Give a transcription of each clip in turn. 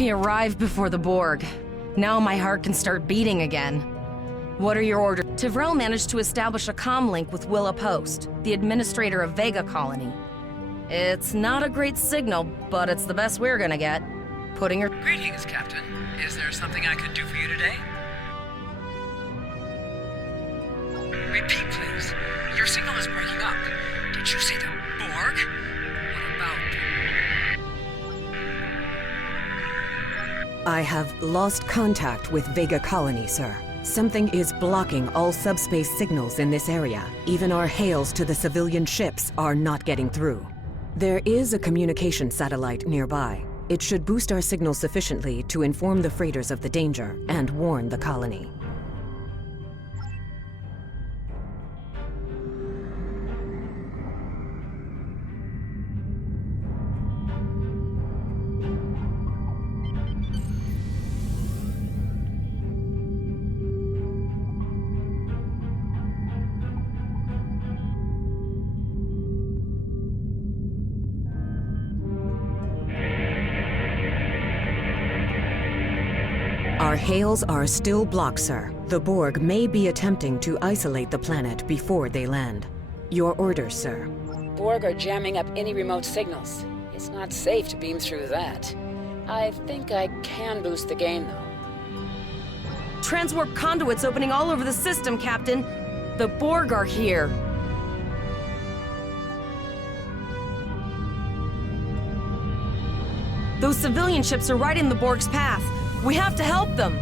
We arrived before the Borg. Now my heart can start beating again. What are your orders? Tivrel managed to establish a comm link with Willa Post, the administrator of Vega Colony. It's not a great signal, but it's the best we're gonna get. Putting her— Greetings, Captain. Is there something I could do for you today? Repeat, please. Your signal is breaking up. Did you say the Borg? What about I have lost contact with Vega Colony, sir. Something is blocking all subspace signals in this area. Even our hails to the civilian ships are not getting through. There is a communication satellite nearby. It should boost our signal sufficiently to inform the freighters of the danger and warn the colony. Our hails are still blocked, sir. The Borg may be attempting to isolate the planet before they land. Your orders, sir. Borg are jamming up any remote signals. It's not safe to beam through that. I think I can boost the gain, though. Transwarp conduits opening all over the system, Captain. The Borg are here. Those civilian ships are right in the Borg's path. We have to help them!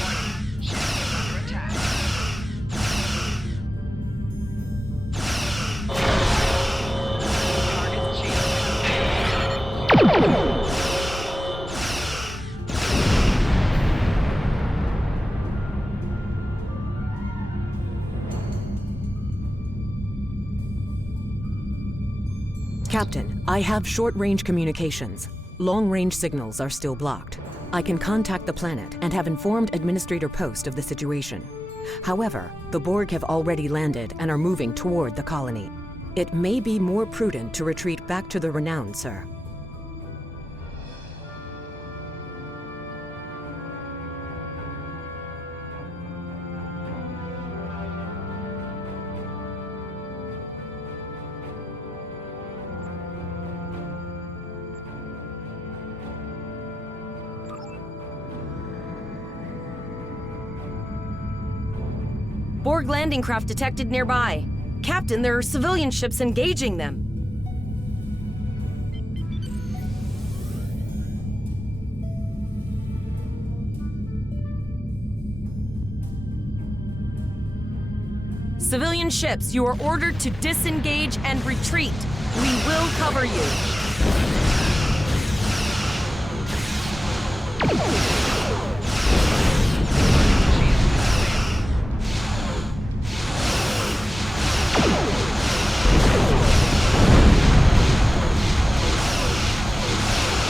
warning? Ship is under attack. Shield has failed. Captain, I have short-range communications. Long-range signals are still blocked. I can contact the planet and have informed Administrator Post of the situation. However, the Borg have already landed and are moving toward the colony. It may be more prudent to retreat back to the Renown, sir. Borg landing craft detected nearby. Captain, there are civilian ships engaging them. Civilian ships, you are ordered to disengage and retreat. We will cover you.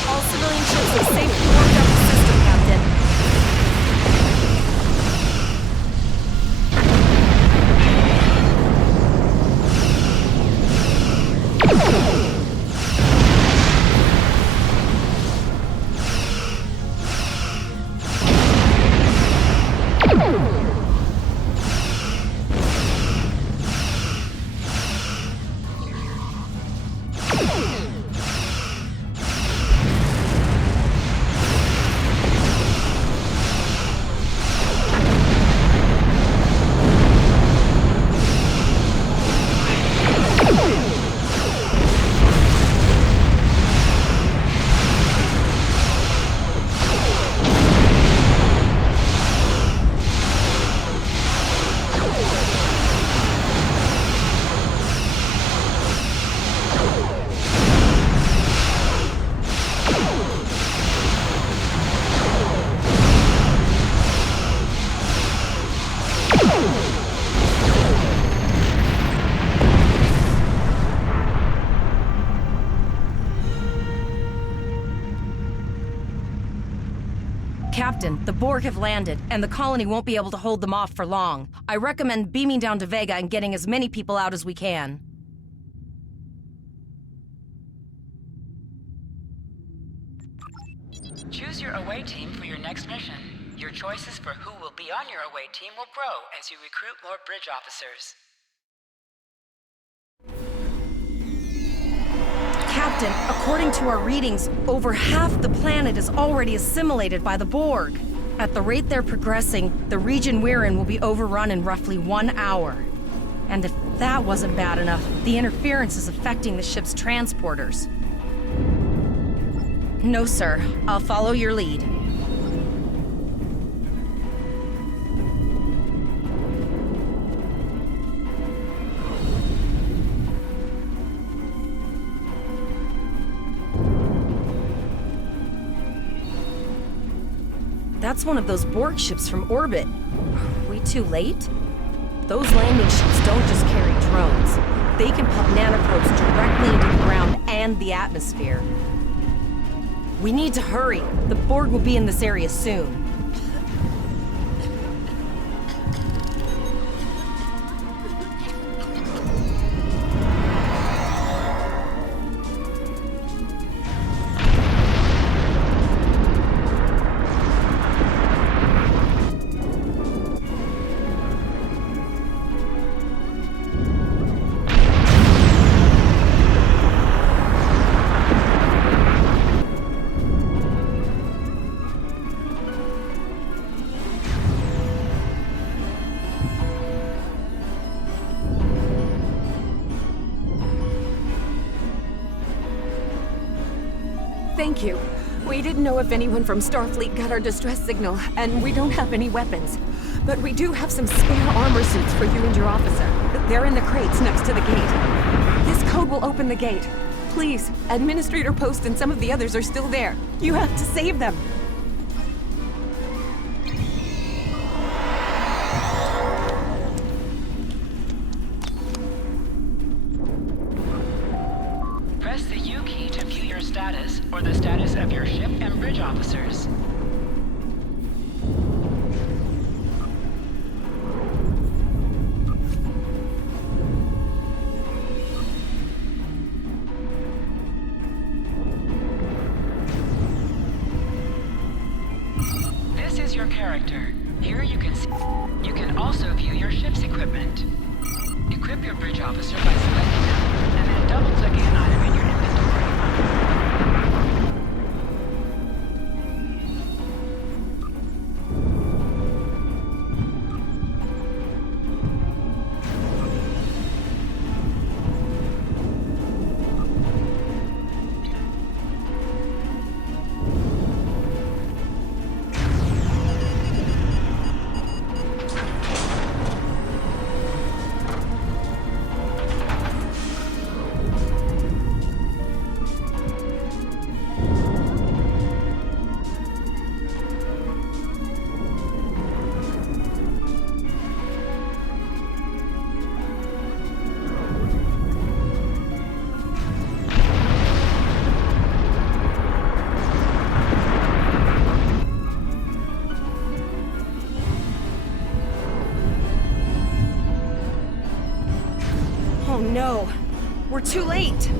All civilian ships have safely warmed up the system, Captain. Captain, the Borg have landed, and the colony won't be able to hold them off for long. I recommend beaming down to Vega and getting as many people out as we can. Choose your away team for your next mission. Your choices for who will be on your away team will grow as you recruit more bridge officers. Captain, according to our readings, over half the planet is already assimilated by the Borg. At the rate they're progressing, the region we're in will be overrun in roughly 1 hour. And if that wasn't bad enough, the interference is affecting the ship's transporters. No, sir. I'll follow your lead. That's one of those Borg ships from orbit. Are we too late? Those landing ships don't just carry drones. They can pump nanoprobes directly into the ground and the atmosphere. We need to hurry. The Borg will be in this area soon. Thank you. We didn't know if anyone from Starfleet got our distress signal, and we don't have any weapons. But we do have some spare armor suits for you and your officer. They're in the crates next to the gate. This code will open the gate. Please, Administrator Post and some of the others are still there. You have to save them. Press the U key to view your status, or the status of your ship and bridge officers. This is your character. Here you can also view your ship's equipment. Equip your bridge officer by selecting them, and then double-clicking an item in your inventory. Oh no! We're too late!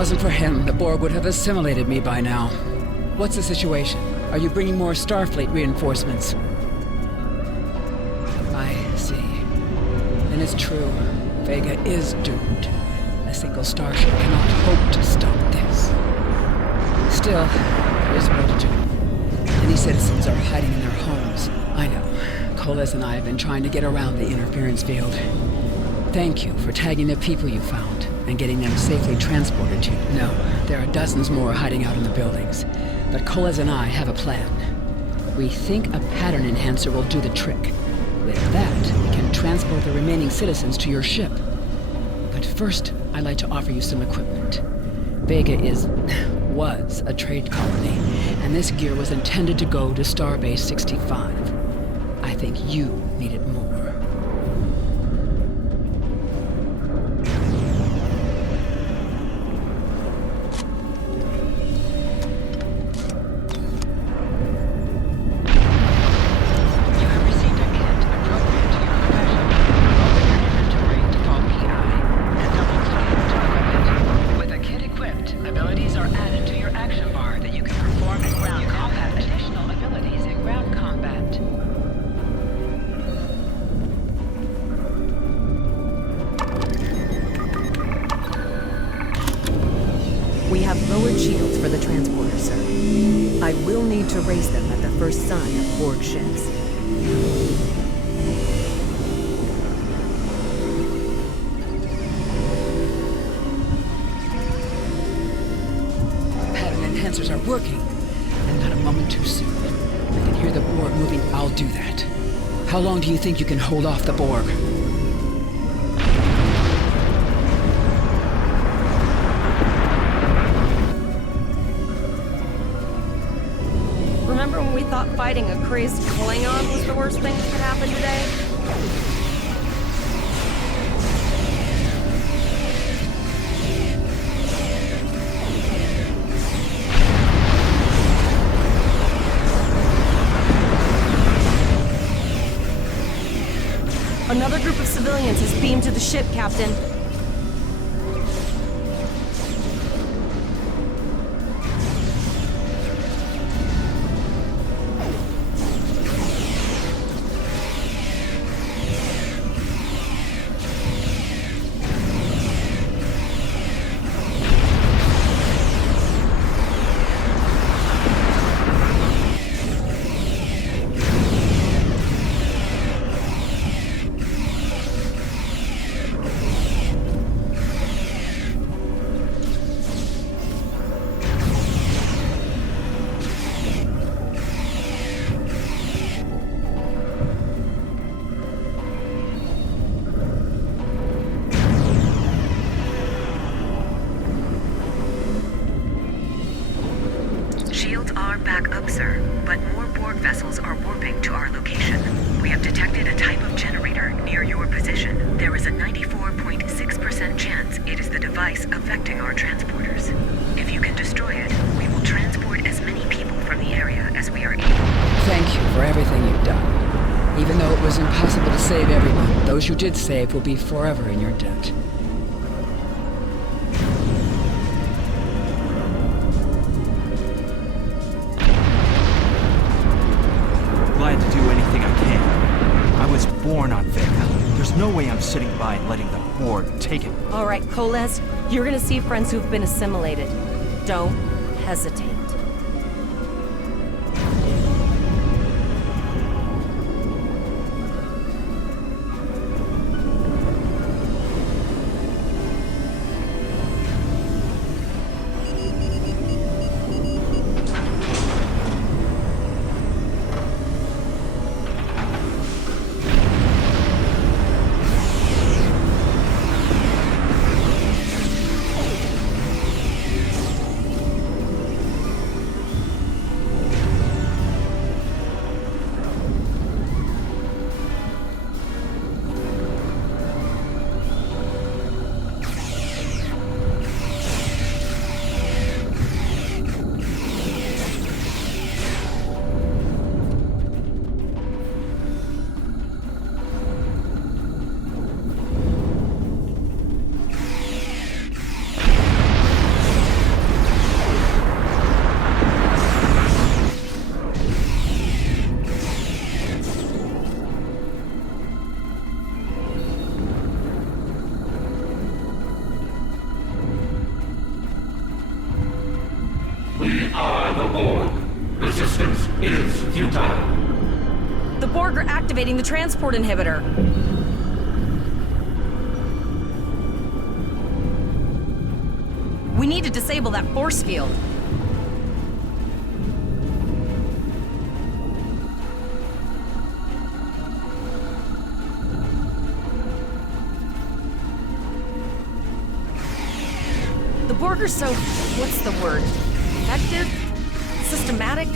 wasn't for him, the Borg would have assimilated me by now. What's the situation? Are you bringing more Starfleet reinforcements? I see. Then it's true. Vega is doomed. A single starship cannot hope to stop this. Still, there is more to do. Many citizens are hiding in their homes. I know. Koles and I have been trying to get around the interference field. Thank you for tagging the people you found and getting them safely transported to you. No, there are dozens more hiding out in the buildings. But Koles and I have a plan. We think a pattern enhancer will do the trick. With that, we can transport the remaining citizens to your ship. But first, I'd like to offer you some equipment. Vega was a trade colony, and this gear was intended to go to Starbase 65. I think you need it more. We have lowered shields for the transporter, sir. I will need to raise them at the first sign of Borg ships. Pattern enhancers are working, and not a moment too soon. I can hear the Borg moving. I'll do that. How long do you think you can hold off the Borg? Remember when we thought fighting a crazed Klingon was the worst thing that could happen today? Another group of civilians is beamed to the ship, Captain. Shields are back up, sir, but more Borg vessels are warping to our location. We have detected a type of generator near your position. There is a 94.6% chance it is the device affecting our transporters. If you can destroy it, we will transport as many people from the area as we are able. Thank you for everything you've done. Even though it was impossible to save everyone, those you did save will be forever in your debt. Glad to do anything I can. I was born on Vega. There's no way I'm sitting by and letting the Borg take it. All right, Koles, you're gonna see friends who've been assimilated. Don't hesitate. We are the Borg. Resistance is futile. The Borg are activating the transport inhibitor. We need to disable that force field. The Borg are so... what's the word? Effective? Systematic?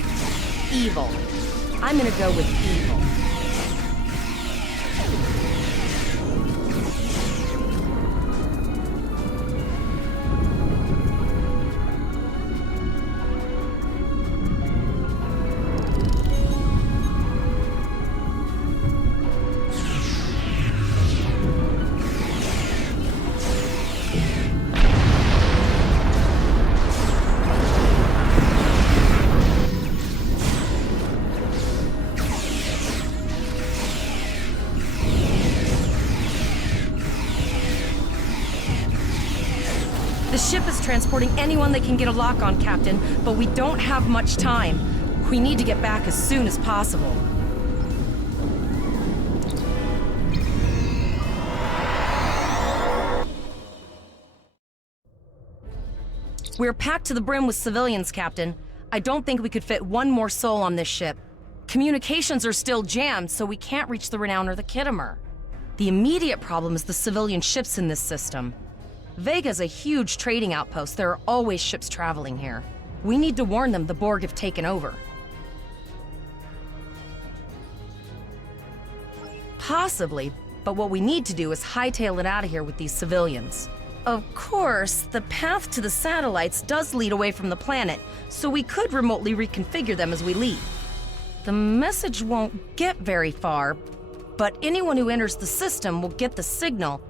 Evil. I'm gonna go with evil. The ship is transporting anyone they can get a lock on, Captain, but we don't have much time. We need to get back as soon as possible. We're packed to the brim with civilians, Captain. I don't think we could fit one more soul on this ship. Communications are still jammed, so we can't reach the Renown or the Khitomer. The immediate problem is the civilian ships in this system. Vega's a huge trading outpost. There are always ships traveling here. We need to warn them the Borg have taken over. Possibly, but what we need to do is hightail it out of here with these civilians. Of course, the path to the satellites does lead away from the planet, so we could remotely reconfigure them as we leave. The message won't get very far, but anyone who enters the system will get the signal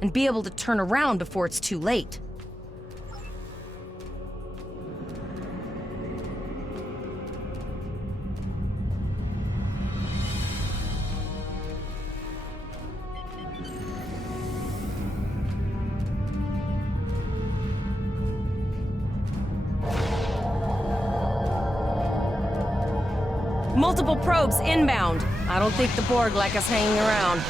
and be able to turn around before it's too late. Multiple probes inbound. I don't think the Borg like us hanging around.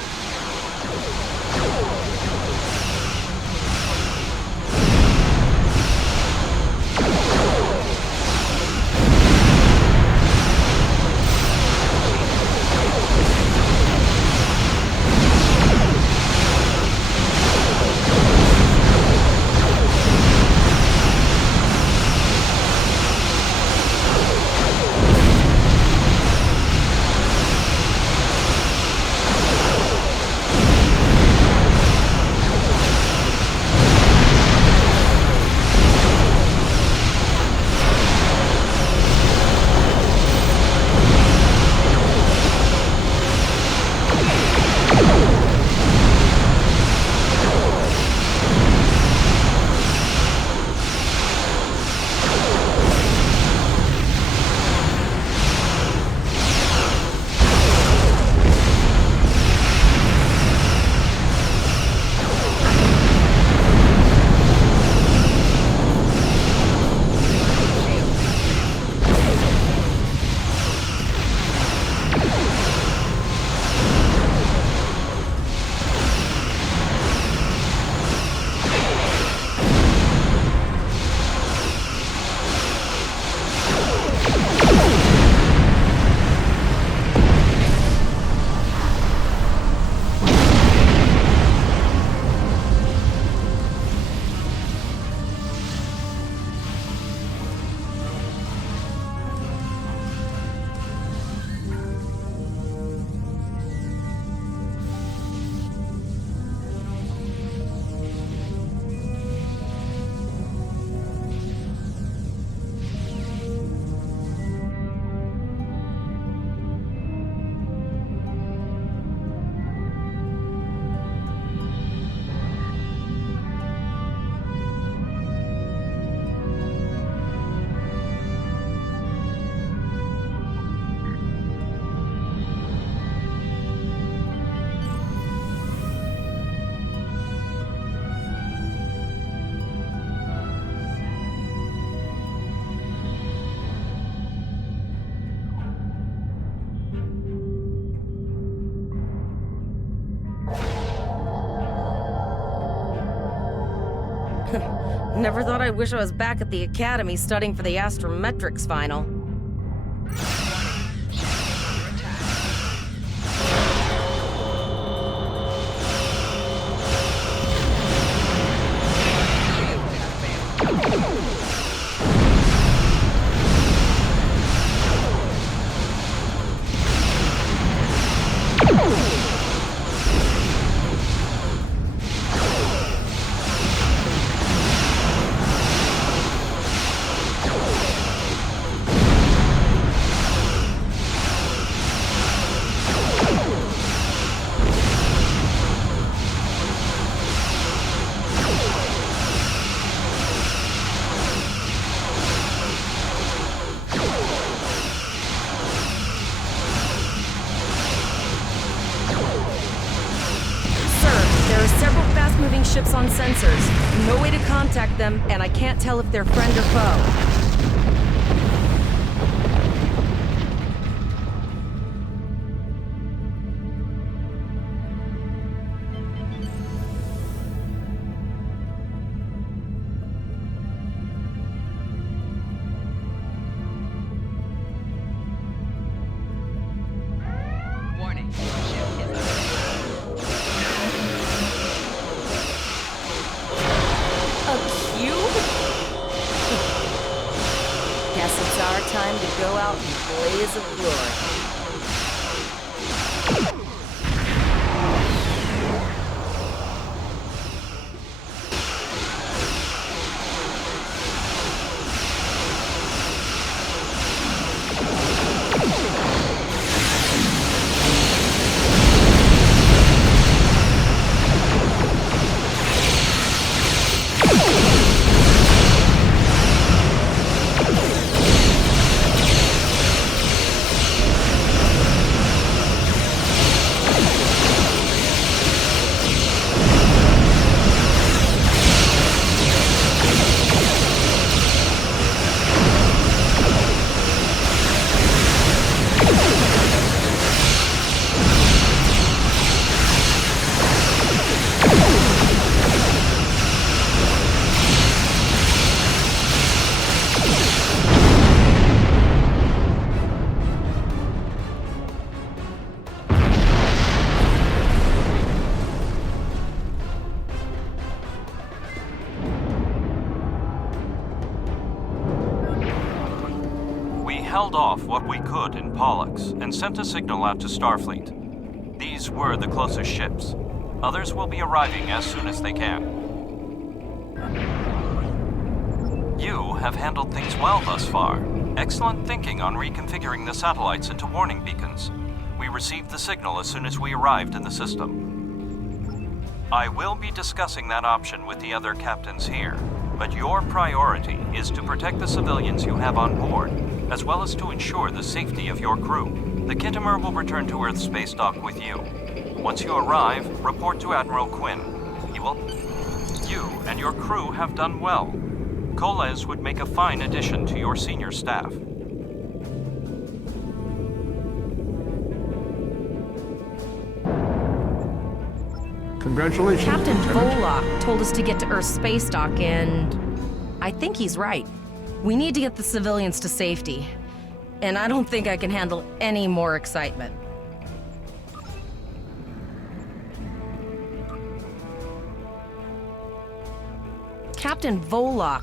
Never thought I'd wish I was back at the Academy studying for the Astrometrics final. Ships on sensors. no way to contact them, and I can't tell if they're friend or foe. Warning. Ship is A cube? Guess it's our time to go out in a blaze of glory. Held off what we could in Pollux and sent a signal out to Starfleet. These were the closest ships. Others will be arriving as soon as they can. You have handled things well thus far. Excellent thinking on reconfiguring the satellites into warning beacons. We received the signal as soon as we arrived in the system. I will be discussing that option with the other captains here, but your priority is to protect the civilians you have on board, as well as to ensure the safety of your crew. The Khitomer will return to Earth space dock with you. Once you arrive, report to Admiral Quinn. You and your crew have done well. Koles would make a fine addition to your senior staff. Congratulations, Captain Lieutenant. Volok told us to get to Earth's space dock, and I think he's right. We need to get the civilians to safety, and I don't think I can handle any more excitement. Captain Volok.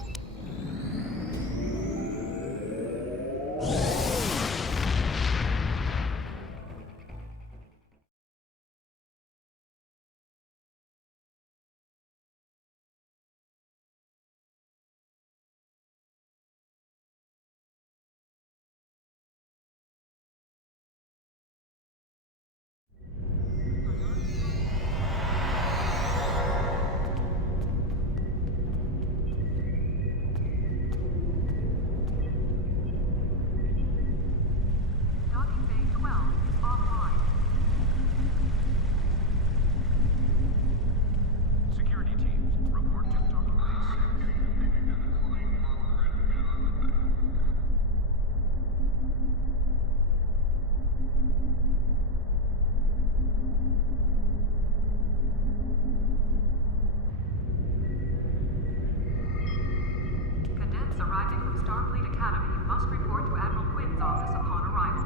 Arriving from Starfleet Academy must report to Admiral Quinn's office upon arrival.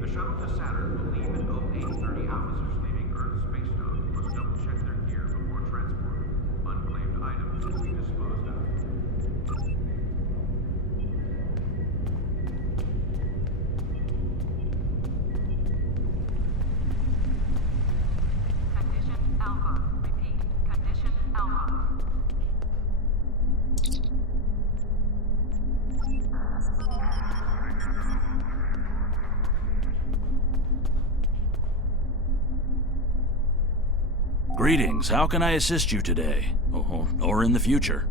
The shuttle to Saturn will leave at 0830. Officers leaving Earth space dock must double-check their gear before transport. Unclaimed items will be disposed of. Condition Alpha. Repeat. Condition Alpha. Greetings, how can I assist you today? Or in the future?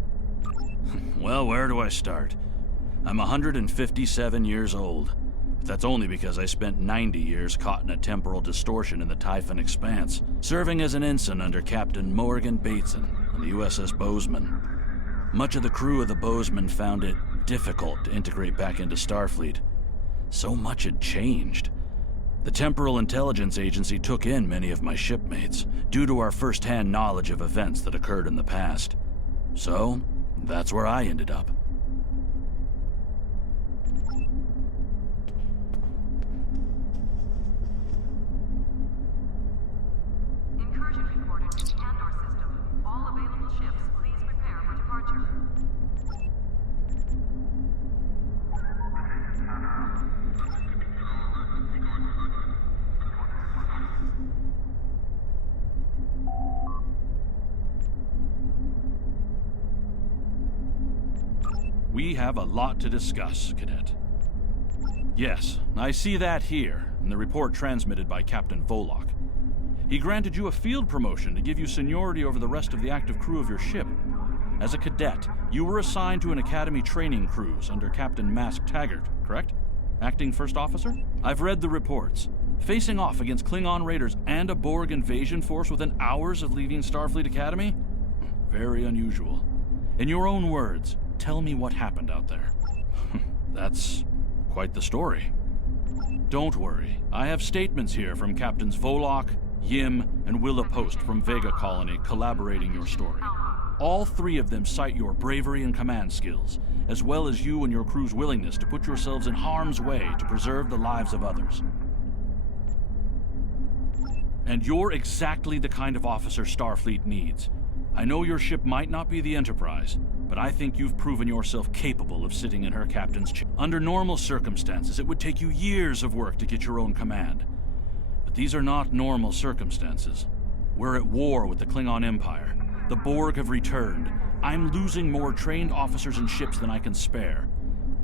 Well, where do I start? I'm 157 years old. But that's only because I spent 90 years caught in a temporal distortion in the Typhon Expanse, serving as an ensign under Captain Morgan Bateson on the USS Bozeman. Much of the crew of the Bozeman found it difficult to integrate back into Starfleet. So much had changed. The Temporal Intelligence Agency took in many of my shipmates, due to our first-hand knowledge of events that occurred in the past. So, that's where I ended up. Incursion reported to the Andor system. All available ships, please prepare for departure. We have a lot to discuss, Cadet. Yes, I see that here, in the report transmitted by Captain Volok. He granted you a field promotion to give you seniority over the rest of the active crew of your ship. As a cadet, you were assigned to an Academy training cruise under Captain Mask Taggart, correct? Acting First Officer? I've read the reports. Facing off against Klingon raiders and a Borg invasion force within hours of leaving Starfleet Academy? Very unusual. In your own words, tell me what happened out there. That's quite the story. Don't worry, I have statements here from Captains Volok, Yim, and Willa Post from Vega Colony collaborating your story. All three of them cite your bravery and command skills, as well as you and your crew's willingness to put yourselves in harm's way to preserve the lives of others. And you're exactly the kind of officer Starfleet needs. I know your ship might not be the Enterprise, but I think you've proven yourself capable of sitting in her captain's chair. Under normal circumstances, it would take you years of work to get your own command. But these are not normal circumstances. We're at war with the Klingon Empire. The Borg have returned. I'm losing more trained officers and ships than I can spare.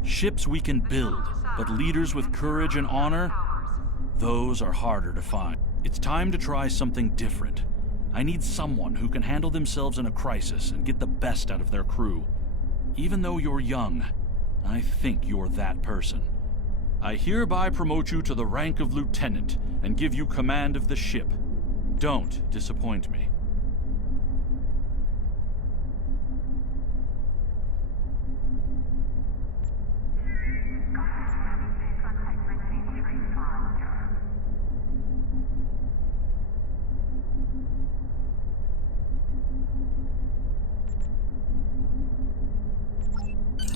Ships we can build, but leaders with courage and honor, those are harder to find. It's time to try something different. I need someone who can handle themselves in a crisis and get the best out of their crew. Even though you're young, I think you're that person. I hereby promote you to the rank of lieutenant and give you command of the ship. Don't disappoint me.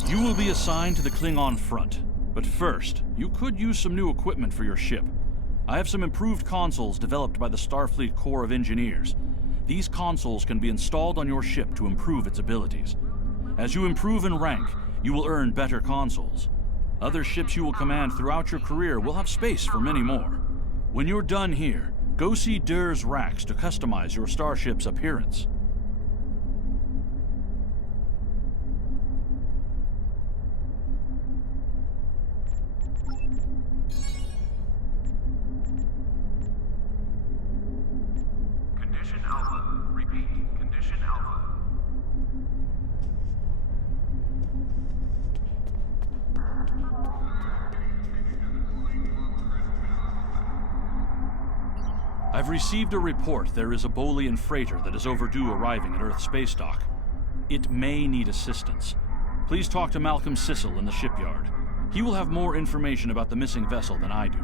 You will be assigned to the Klingon front, but first, you could use some new equipment for your ship. I have some improved consoles developed by the Starfleet Corps of Engineers. These consoles can be installed on your ship to improve its abilities. As you improve in rank, you will earn better consoles. Other ships you will command throughout your career will have space for many more. When you're done here, go see Dur's racks to customize your starship's appearance. Condition Alpha. Repeat. Condition Alpha. I've received a report there is a Bolian freighter that is overdue arriving at Earth space dock. It may need assistance. Please talk to Malcolm Sissel in the shipyard. He will have more information about the missing vessel than I do.